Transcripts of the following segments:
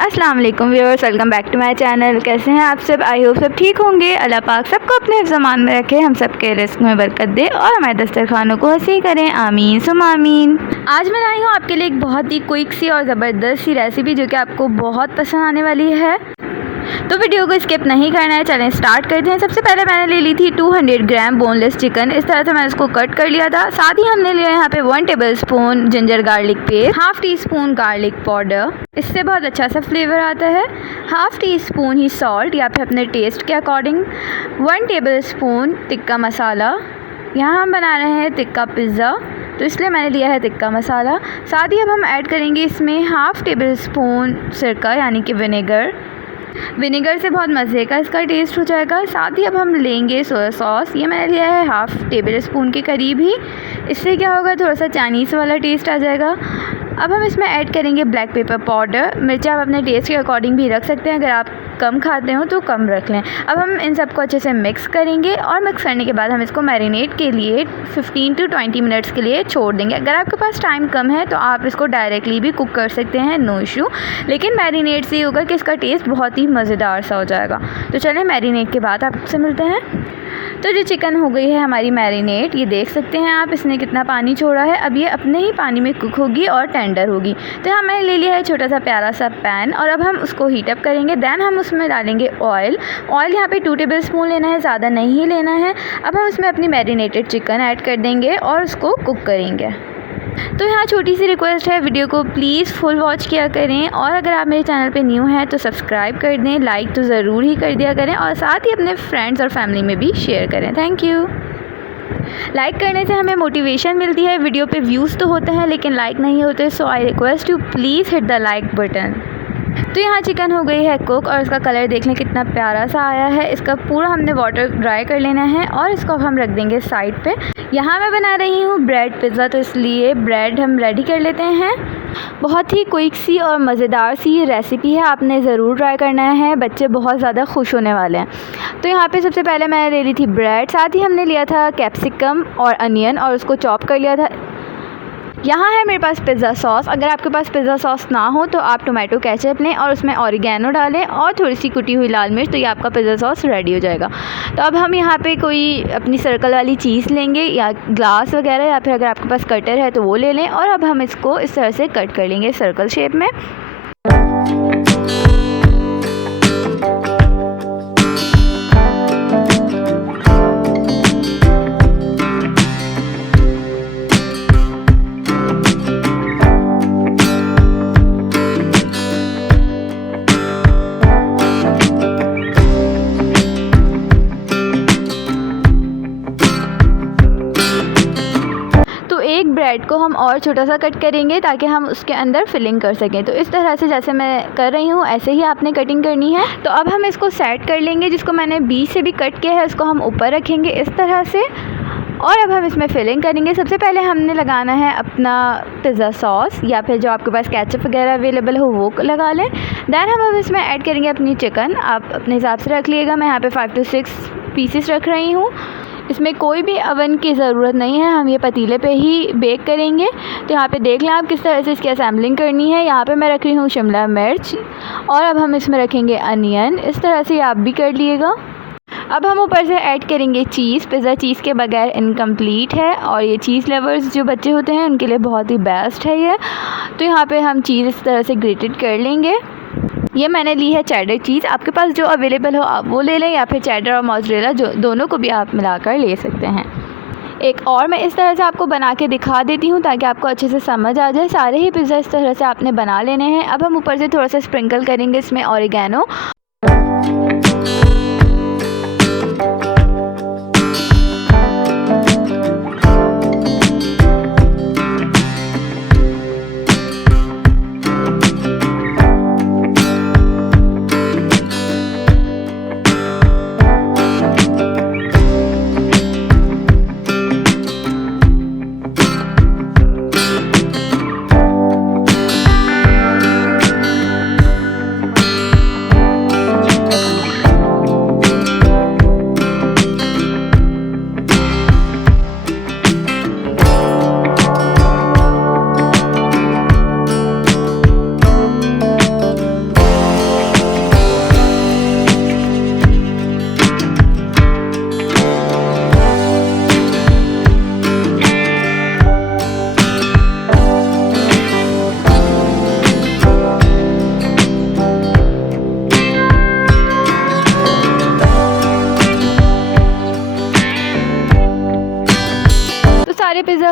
अस्सलाम वालेकुम viewers, welcome back to my channel. कैसे हैं आप सब? आई होप सब ठीक होंगे। अल्लाह पाक सबको अपने हिफ्ज़-ए-मान में रखे, हम सब के रिस्क में बरकत दे और हमारे दस्तरखानों को हंसी करें, आमीन सुम आमीन। आज मैं लाई हूँ आपके लिए एक बहुत ही क्विक सी और ज़बरदस्त सी रेसिपी जो कि आपको बहुत पसंद आने वाली है, तो वीडियो को स्किप नहीं करना है। चलें स्टार्ट करते हैं। सबसे पहले मैंने ले ली थी 200 ग्राम बोनलेस चिकन। इस तरह से मैंने इसको कट कर लिया था। साथ ही हमने लिया यहाँ पे 1 tablespoon ginger garlic paste, half tea spoon garlic powder, इससे बहुत अच्छा सा फ्लेवर आता है। हाफ टी स्पून ही सॉल्ट या फिर अपने टेस्ट के अकॉर्डिंग। 1 टेबलस्पून टिक्का मसाला, यहाँ हम बना रहे हैं टिक्का पिज़्ज़ा तो इसलिए मैंने लिया है टिक्का मसाला। साथ ही अब हम ऐड करेंगे इसमें हाफ टेबल स्पून सिरका यानी कि विनेगर से बहुत मज़े का इसका टेस्ट हो जाएगा। साथ ही अब हम लेंगे सोया सॉस, ये मैंने लिया है हाफ टेबल स्पून के करीब ही। इससे क्या होगा, थोड़ा सा चाइनीज़ वाला टेस्ट आ जाएगा। अब हम इसमें ऐड करेंगे ब्लैक पेपर पाउडर। मिर्चा आप अपने टेस्ट के अकॉर्डिंग भी रख सकते हैं, अगर आप कम खाते हो तो कम रख लें। अब हम इन सबको अच्छे से मिक्स करेंगे और मिक्स करने के बाद हम इसको मैरिनेट के लिए 15 to 20 मिनट्स के लिए छोड़ देंगे। अगर आपके पास टाइम कम है तो आप इसको डायरेक्टली भी कुक कर सकते हैं, नो इशू। लेकिन मैरिनेट से ही होगा कि इसका टेस्ट बहुत ही मज़ेदार सा हो जाएगा। तो चलें मैरिनेट के बाद आपसे मिलते हैं। तो जो चिकन हो गई है हमारी मैरिनेट, ये देख सकते हैं आप इसने कितना पानी छोड़ा है। अब ये अपने ही पानी में कुक होगी और टेंडर होगी। तो यहाँ मैंने ले लिया है छोटा सा प्यारा सा पैन और अब हम उसको हीट अप करेंगे। दैन हम उसमें डालेंगे ऑयल यहाँ पे 2 टेबल स्पून लेना है, ज़्यादा नहीं लेना है। अब हम उसमें अपनी मैरिनेटेड चिकन ऐड कर देंगे और उसको कुक करेंगे। तो यहाँ छोटी सी रिक्वेस्ट है, वीडियो को प्लीज़ फुल वॉच किया करें और अगर आप मेरे चैनल पे न्यू हैं तो सब्सक्राइब कर दें, लाइक तो ज़रूर ही कर दिया करें और साथ ही अपने फ्रेंड्स और फैमिली में भी शेयर करें। Thank you. लाइक करने से हमें मोटिवेशन मिलती है। वीडियो पे व्यूज़ तो होते हैं लेकिन लाइक नहीं होते, so I request you please hit the like button. तो यहाँ चिकन हो गई है कुक और इसका कलर देख लें कितना प्यारा सा आया है। इसका पूरा हमने वाटर ड्राई कर लेना है और इसको अब हम रख देंगे साइड पे। यहाँ मैं बना रही हूँ ब्रेड पिज़्ज़ा, तो इसलिए ब्रेड हम रेडी कर लेते हैं। बहुत ही क्विक सी और मज़ेदार सी ये रेसिपी है, आपने ज़रूर ट्राई करना है, बच्चे बहुत ज़्यादा खुश होने वाले हैं। तो यहाँ पे सबसे पहले मैंने ले ली थी ब्रेड, साथ ही हमने लिया था कैप्सिकम और अनियन और उसको चॉप कर लिया था। यहाँ है मेरे पास पिज़्ज़ा सॉस। अगर आपके पास पिज़्ज़ा सॉस ना हो तो आप टोमेटो केचप लें और उसमें ऑरिगेनो डालें और थोड़ी सी कुटी हुई लाल मिर्च, तो ये आपका पिज़्ज़ा सॉस रेडी हो जाएगा। तो अब हम यहाँ पे कोई अपनी सर्कल वाली चीज़ लेंगे या ग्लास वगैरह, या फिर अगर आपके पास कटर है तो वो ले लें और अब हम इसको इस तरह से कट कर लेंगे सर्कल शेप में। एक ब्रेड को हम और छोटा सा कट करेंगे ताकि हम उसके अंदर फिलिंग कर सकें। तो इस तरह से जैसे मैं कर रही हूँ ऐसे ही आपने कटिंग करनी है। तो अब हम इसको सेट कर लेंगे। जिसको मैंने बीच से भी कट किया है उसको हम ऊपर रखेंगे इस तरह से और अब हम इसमें फिलिंग करेंगे। सबसे पहले हमने लगाना है अपना पिज़्ज़ा सॉस या फिर जो आपके पास केचप वगैरह अवेलेबल हो वो लगा लें। दैन हम अब इसमें ऐड करेंगे अपनी चिकन, आप अपने हिसाब से रख लीजिएगा। मैं यहाँ पे 5 to 6 पीसेस रख रही हूँ। इसमें कोई भी अवन की ज़रूरत नहीं है, हम ये पतीले पे ही बेक करेंगे। तो यहाँ पे देख लें आप किस तरह से इसकी असेंबलिंग करनी है। यहाँ पे मैं रख रही हूँ शिमला मिर्च और अब हम इसमें रखेंगे अनियन, इस तरह से आप भी कर लिएगा। अब हम ऊपर से ऐड करेंगे चीज़। पिज़्ज़ा चीज़ के बगैर इनकम्प्लीट है और ये चीज़ लवर्स जो बच्चे होते हैं उनके लिए बहुत ही बेस्ट है ये। तो यहाँ पे हम चीज़ इस तरह से ग्रेटेड कर लेंगे। ये मैंने ली है चेडर चीज़, आपके पास जो अवेलेबल हो आप वो ले लें या फिर चेडर और मोज़रेला जो दोनों को भी आप मिलाकर ले सकते हैं। एक और मैं इस तरह से आपको बना के दिखा देती हूँ ताकि आपको अच्छे से समझ आ जाए। सारे ही पिज़्ज़ा इस तरह से आपने बना लेने हैं। अब हम ऊपर से थोड़ा सा स्प्रिंकल करेंगे इसमें ऑरिगेनो।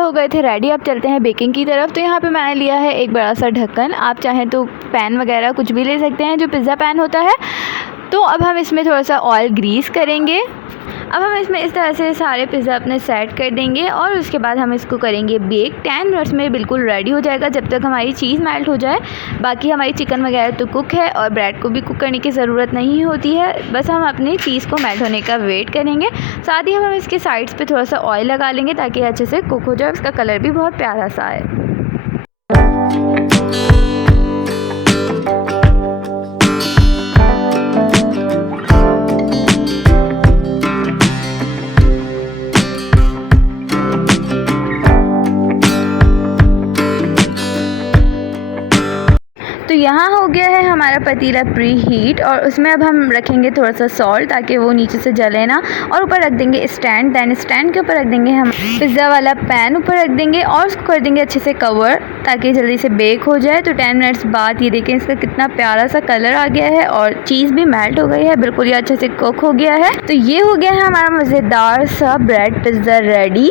हो गए थे रेडी, अब चलते हैं बेकिंग की तरफ। तो यहाँ पे मैंने लिया है एक बड़ा सा ढक्कन, आप चाहें तो पैन वगैरह कुछ भी ले सकते हैं जो पिज़्ज़ा पैन होता है। तो अब हम इसमें थोड़ा सा ऑयल ग्रीस करेंगे। अब हम इसमें इस तरह से सारे पिज़्ज़ा अपने सेट कर देंगे और उसके बाद हम इसको करेंगे बेक। 10 मिनट्स में बिल्कुल रेडी हो जाएगा जब तक हमारी चीज़ मेल्ट हो जाए। बाकी हमारी चिकन वगैरह तो कुक है और ब्रेड को भी कुक करने की ज़रूरत नहीं होती है, बस हम अपनी चीज़ को मेल्ट होने का वेट करेंगे। साथ ही हम इसके साइड्स पे थोड़ा सा ऑयल लगा लेंगे ताकि अच्छे से कुक हो जाए, उसका कलर भी बहुत प्यारा सा आए। तो यहाँ हो गया है हमारा पतीला प्री हीट और उसमें अब हम रखेंगे थोड़ा सा सॉल्ट ताकि वो नीचे से जले ना, और ऊपर रख देंगे स्टैंड। दैन स्टैंड के ऊपर रख देंगे हम पिज़्ज़ा वाला पैन, ऊपर रख देंगे और उसको कर देंगे अच्छे से कवर ताकि जल्दी से बेक हो जाए। तो 10 मिनट्स बाद ये देखें इसका कितना प्यारा सा कलर आ गया है और चीज़ भी मेल्ट हो गई है, बिल्कुल ये अच्छे से कुक हो गया है। तो ये हो गया है हमारा मज़ेदार सा ब्रेड पिज़्ज़ा रेडी।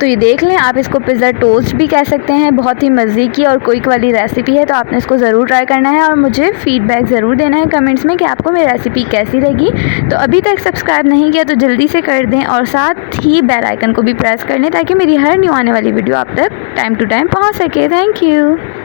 तो ये देख लें, आप इसको पिज़्ज़ा टोस्ट भी कह सकते हैं। बहुत ही मज़े की और क्विक वाली रेसिपी है, तो आपने इसको ज़रूर ट्राई करना है और मुझे फ़ीडबैक ज़रूर देना है कमेंट्स में कि आपको मेरी रेसिपी कैसी लगी। तो अभी तक सब्सक्राइब नहीं किया तो जल्दी से कर दें और साथ ही बेल आइकन को भी प्रेस कर लें ताकि मेरी हर न्यू आने वाली वीडियो आप तक टाइम टू टाइम पहुँच सके। Thank you.